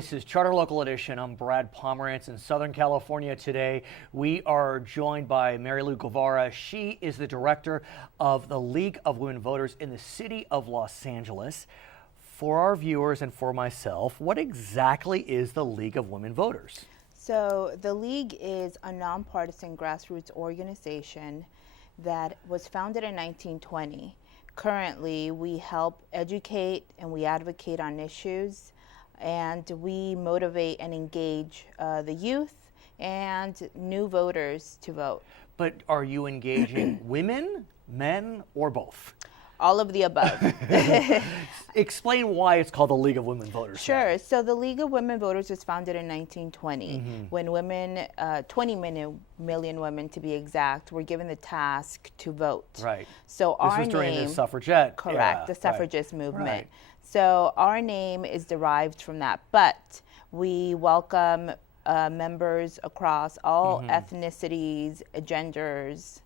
This is Charter Local Edition. I'm Brad Pomerance in Southern California today. We are joined by Marilu Guevara. She is the director of the League of Women Voters in the city of Los Angeles. For our viewers and for myself, what exactly is the League of Women Voters? So the League is a nonpartisan grassroots organization that was founded in 1920. Currently, we help educate and we advocate on issues, and we motivate and engage the youth and new voters to vote. But are you engaging women, men, or both? All of the above. Explain why it's called the League of Women Voters. Sure. So the League of Women Voters was founded in 1920 when women, 20 million women to be exact, were given the task to vote. Right. So this was during the suffragette correct, era. the suffragist movement. Right. So our name is derived from that, but we welcome members across all ethnicities, genders.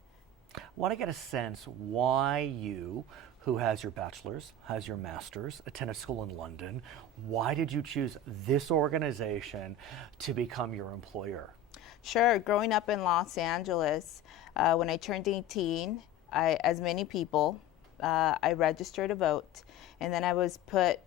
I want to get a sense why you, who has your bachelor's, has your master's, attended school in London, why did you choose this organization to become your employer? Sure. Growing up in Los Angeles, when I turned 18, as many people, I registered to vote, and then I was put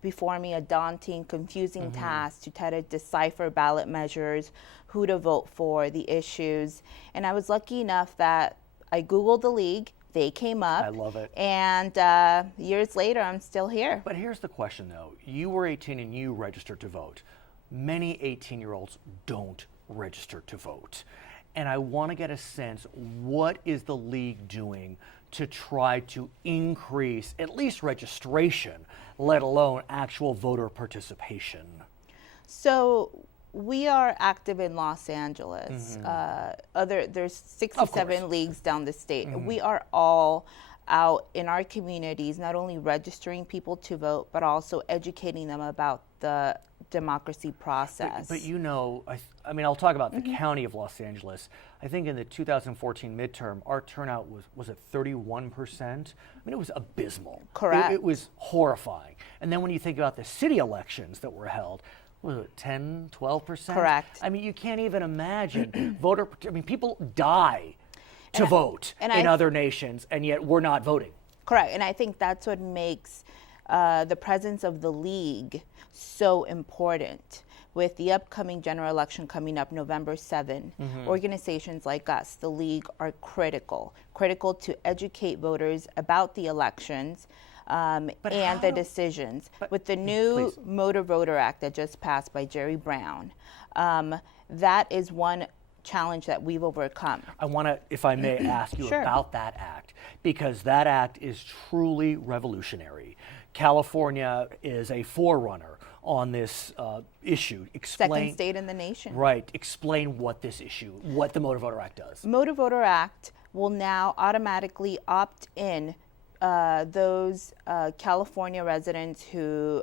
before me a daunting, confusing task to try to decipher ballot measures, who to vote for, the issues, and I was lucky enough that I Googled the League, they came up. I love it. And years later, I'm still here. But here's the question though, you were 18 and you registered to vote. Many 18-year-olds don't register to vote. And I want to get a sense, what is the League doing to try to increase at least registration, let alone actual voter participation? So we are active in Los Angeles. There's 67 leagues down the state. We are all out in our communities, not only registering people to vote, but also educating them about the democracy process. But you know, I mean, I'll talk about the county of Los Angeles. I think in the 2014 midterm, our turnout was at 31%. I mean, it was abysmal. Correct. It was horrifying. And then when you think about the city elections that were held, was it 10, 12%? Correct. I mean, you can't even imagine people die to vote in other nations, and yet we're not voting. Correct, and I think that's what makes the presence of the League so important. With the upcoming general election coming up November 7, organizations like us, the League, are critical to educate voters about the elections and the decisions. With the new Motor Voter Act that just passed by Jerry Brown, that is one challenge that we've overcome. I want to, if I may, ask you about that act, because that act is truly revolutionary. California is a forerunner on this issue. Second state in the nation. Right. Explain what this issue, what the Motor Voter Act does. Motor Voter Act will now automatically opt in those California residents who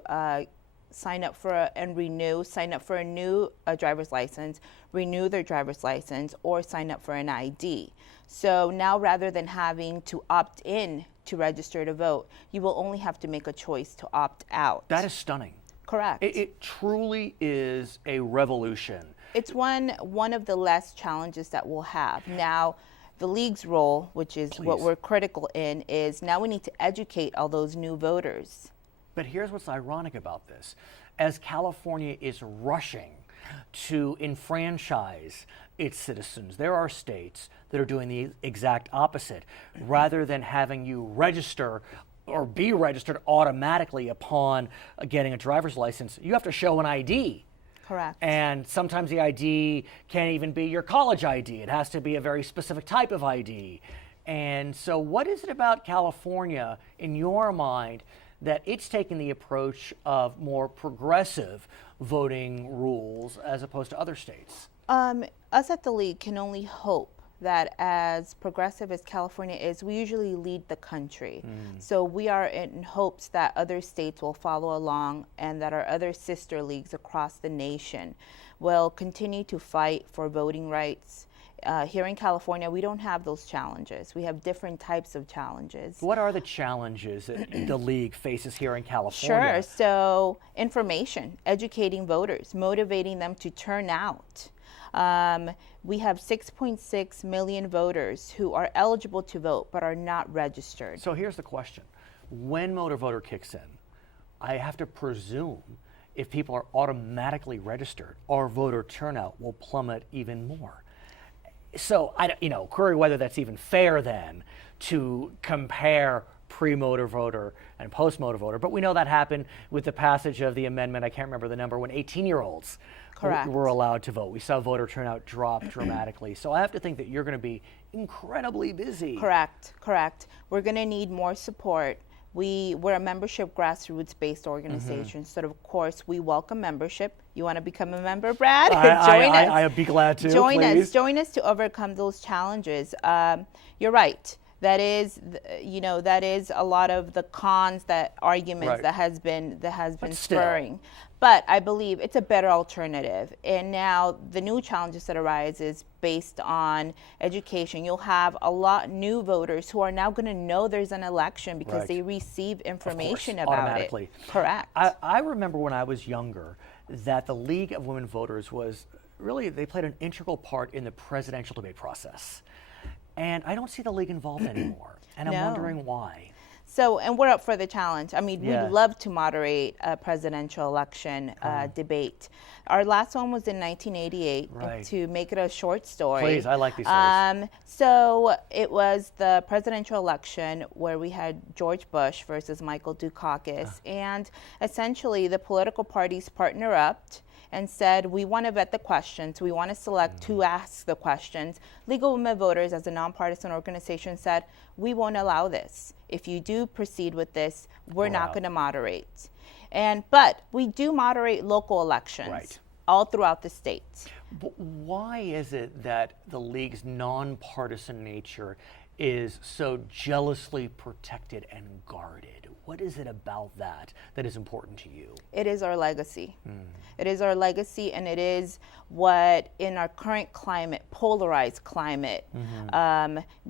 sign up for a new driver's license, renew their driver's license, or sign up for an ID. So now, rather than having to opt in to register to vote, you will only have to make a choice to opt out. That is stunning. Correct. It truly is a revolution. It's one of the less challenges that we'll have. Now, the League's role, which is what we're critical in, is now we need to educate all those new voters. But here's what's ironic about this. As California is rushing to enfranchise its citizens, there are states that are doing the exact opposite. Rather than having you register or be registered automatically upon getting a driver's license, you have to show an ID. Correct. And sometimes the ID can't even be your college ID. It has to be a very specific type of ID. And so what is it about California, in your mind, that it's taking the approach of more progressive voting rules as opposed to other states? Us at the League can only hope that as progressive as California is, we usually lead the country. So we are in hopes that other states will follow along and that our other sister leagues across the nation will continue to fight for voting rights Here in California, we don't have those challenges. We have different types of challenges. What are the challenges that the league faces here in Sure. California? So information, educating voters, motivating them to turn out. We have 6.6 million voters who are eligible to vote but are not registered. So here's the question. When motor voter kicks in, I have to presume if people are automatically registered, our voter turnout will plummet even more. So, query whether that's even fair then to compare pre-motor voter and post-motor voter. But we know that happened with the passage of the amendment, I can't remember the number, when 18-year-olds were allowed to vote. We saw voter turnout drop dramatically. So I have to think that you're going to be incredibly busy. Correct. We're going to need more support. We're a membership grassroots-based organization, so of course we welcome membership. You want to become a member, Brad? Join us. I'd be glad to. Join us to overcome those challenges. You're right. That is a lot of the cons, arguments that has been spurring. But I believe it's a better alternative. And now the new challenges that arise is based on education. You'll have a lot new voters who are now going to know there's an election because they receive information about automatically. it. Correct. I remember when I was younger that the League of Women Voters was really, they played an integral part in the presidential debate process. And I don't see the league involved anymore. And I'm wondering why. So, and we're up for the challenge. I mean, we'd love to moderate a presidential election debate. Our last one was in 1988. Right. To make it a short story. Please, I like these stories. So it was the presidential election where we had George Bush versus Michael Dukakis. And essentially the political parties partner up and said, we want to vet the questions. We want to select who asks the questions. League of Women Voters, as a nonpartisan organization, said, we won't allow this. If you do proceed with this, we're not going to moderate. But we do moderate local elections all throughout the state. But why is it that the league's nonpartisan nature is so jealously protected and guarded? What is it about that is important to you? It is our legacy. It is our legacy, and it is what, in our current climate, polarized climate,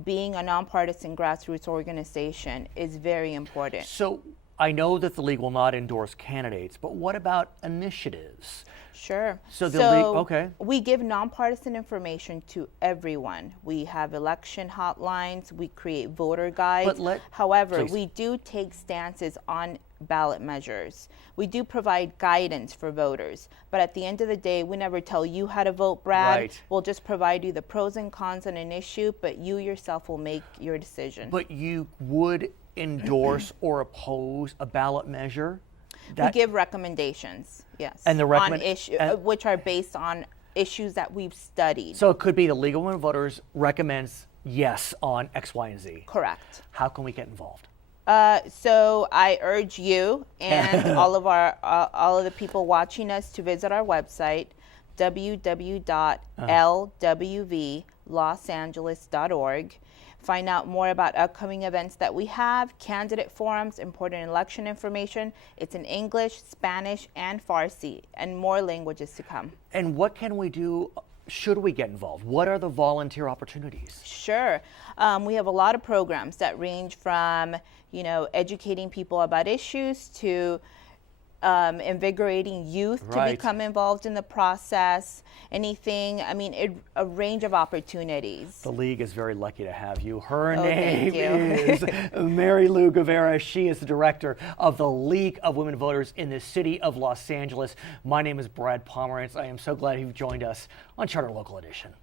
being a nonpartisan grassroots organization is very important. So I know that the league will not endorse candidates, but what about initiatives? Sure. So the league, we give nonpartisan information to everyone. We have election hotlines. We create voter guides. However, we do take stances on ballot measures. We do provide guidance for voters. But at the end of the day, we never tell you how to vote, Brad. Right. We'll just provide you the pros and cons on an issue, but you yourself will make your decision. But you would endorse or oppose a ballot measure? We give recommendations, yes, and which are based on issues that we've studied. So it could be the League of Women Voters recommends yes on X, Y, and Z. Correct. How can we get involved? So I urge you and all of the people watching us to visit our website, www.lwvlosangeles.org. Find out more about upcoming events that we have, candidate forums, important election information. It's in English, Spanish, and Farsi, and more languages to come. And what can we do should we get involved? What are the volunteer opportunities? Sure. We have a lot of programs that range from, educating people about issues to invigorating youth to become involved in the process, anything, a range of opportunities. The League is very lucky to have you. Her name is Marilu Guevara. She is the director of the League of Women Voters in the city of Los Angeles. My name is Brad Pomerance. I am so glad you've joined us on Charter Local Edition.